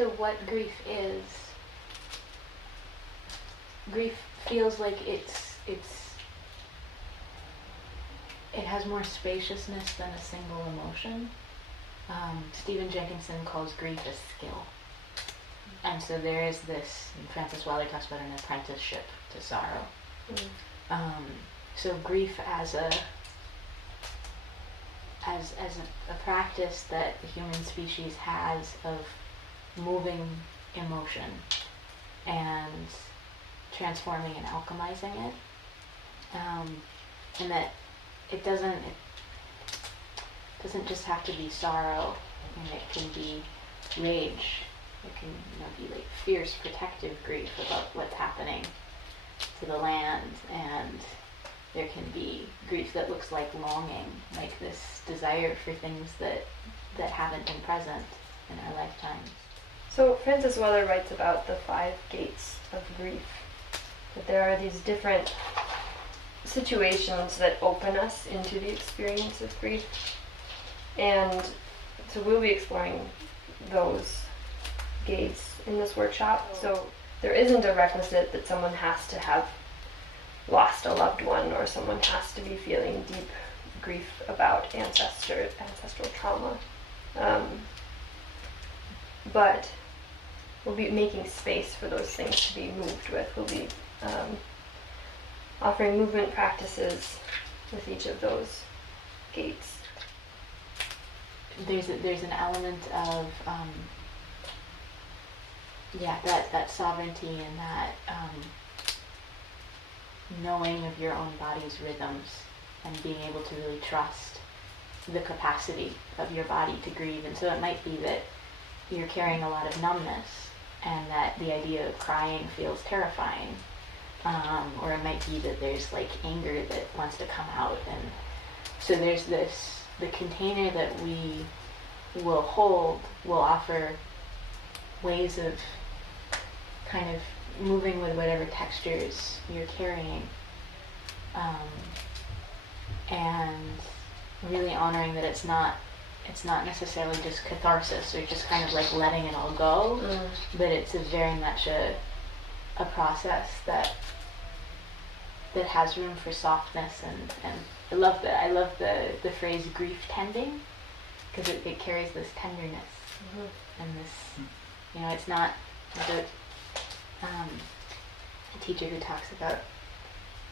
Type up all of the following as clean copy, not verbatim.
to what grief is, grief feels like it has more spaciousness than a single emotion. Stephen Jenkinson calls grief a skill. And so there is this, and Francis Wilder talks about an apprenticeship to sorrow. So grief as a practice that the human species has of moving emotion and transforming and alchemizing it, and that it doesn't just have to be sorrow, and it can be rage. It can be like fierce protective grief about what's happening to the land, and there can be grief that looks like longing, like this desire for things that haven't been present in our lifetimes. So Francis Weller writes about the 5 gates of grief, that there are these different situations that open us into the experience of grief, and so we'll be exploring those gates in this workshop. So there isn't a requisite that someone has to have lost a loved one, or someone has to be feeling deep grief about ancestral trauma. But we'll be making space for those things to be moved with. We'll be offering movement practices with each of those gates. There's an element of that sovereignty and that knowing of your own body's rhythms, and being able to really trust the capacity of your body to grieve. And so it might be that you're carrying a lot of numbness, and that the idea of crying feels terrifying, or it might be that there's like anger that wants to come out. And so there's the container that we will hold will offer ways of kind of moving with whatever textures you're carrying, and really honoring that it's not necessarily just catharsis or just kind of like letting it all go, but it's very much a process that has room for softness, and I love the phrase grief tending, because it carries this tenderness, and this, it's not about a teacher who talks about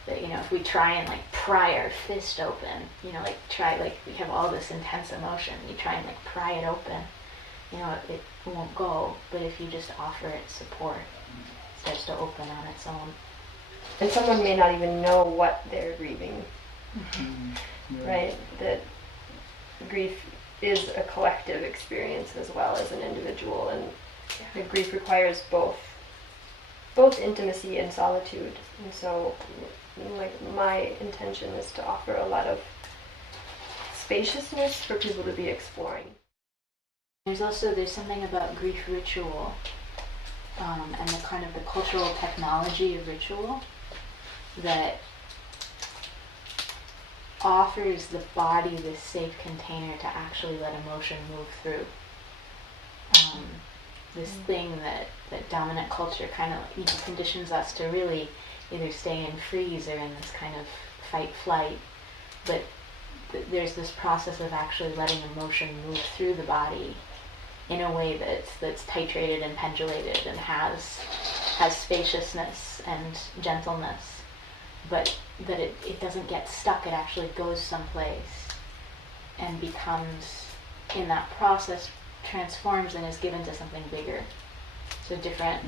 that, if we try and like pry our fist open, we have all this intense emotion, you try and like pry it open, it won't go, but if you just offer it support, it starts to open on its own. And someone may not even know what they're grieving, right? That grief is a collective experience as well as an individual, and the grief requires both intimacy and solitude. And so, like, my intention is to offer a lot of spaciousness for people to be exploring. There's something about grief ritual, and the kind of the cultural technology of ritual that offers the body this safe container to actually let emotion move through. This thing that dominant culture kind of conditions us to really either stay in freeze or in this kind of fight-flight, but there's this process of actually letting emotion move through the body in a way that's titrated and pendulated and has spaciousness and gentleness, but that it doesn't get stuck. It actually goes someplace and becomes, in that process, transforms and is given to something bigger. So different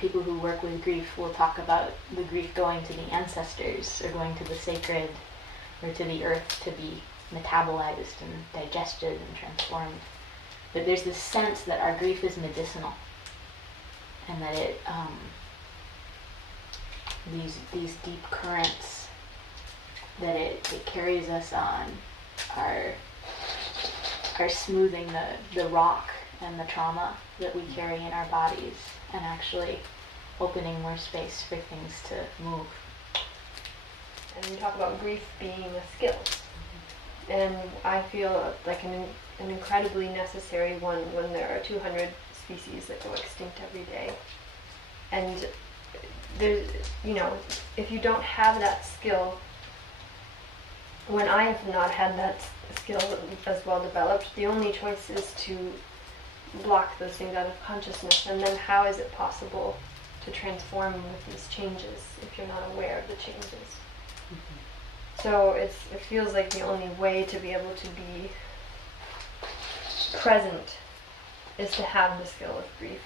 people who work with grief will talk about the grief going to the ancestors, or going to the sacred, or to the earth to be metabolized and digested and transformed. But there's this sense that our grief is medicinal, and that it these deep currents that it carries us on are smoothing the rock and the trauma that we carry in our bodies, and actually opening more space for things to move. And we talk about grief being a skill. and I feel like an incredibly necessary one when there are 200 species that go extinct every day. And there's, if you don't have that skill, when I have not had that skill as well developed, the only choice is to block those things out of consciousness, and then how is it possible to transform with these changes if you're not aware of the changes? Mm-hmm. So it feels like the only way to be able to be present is to have the skill of grief.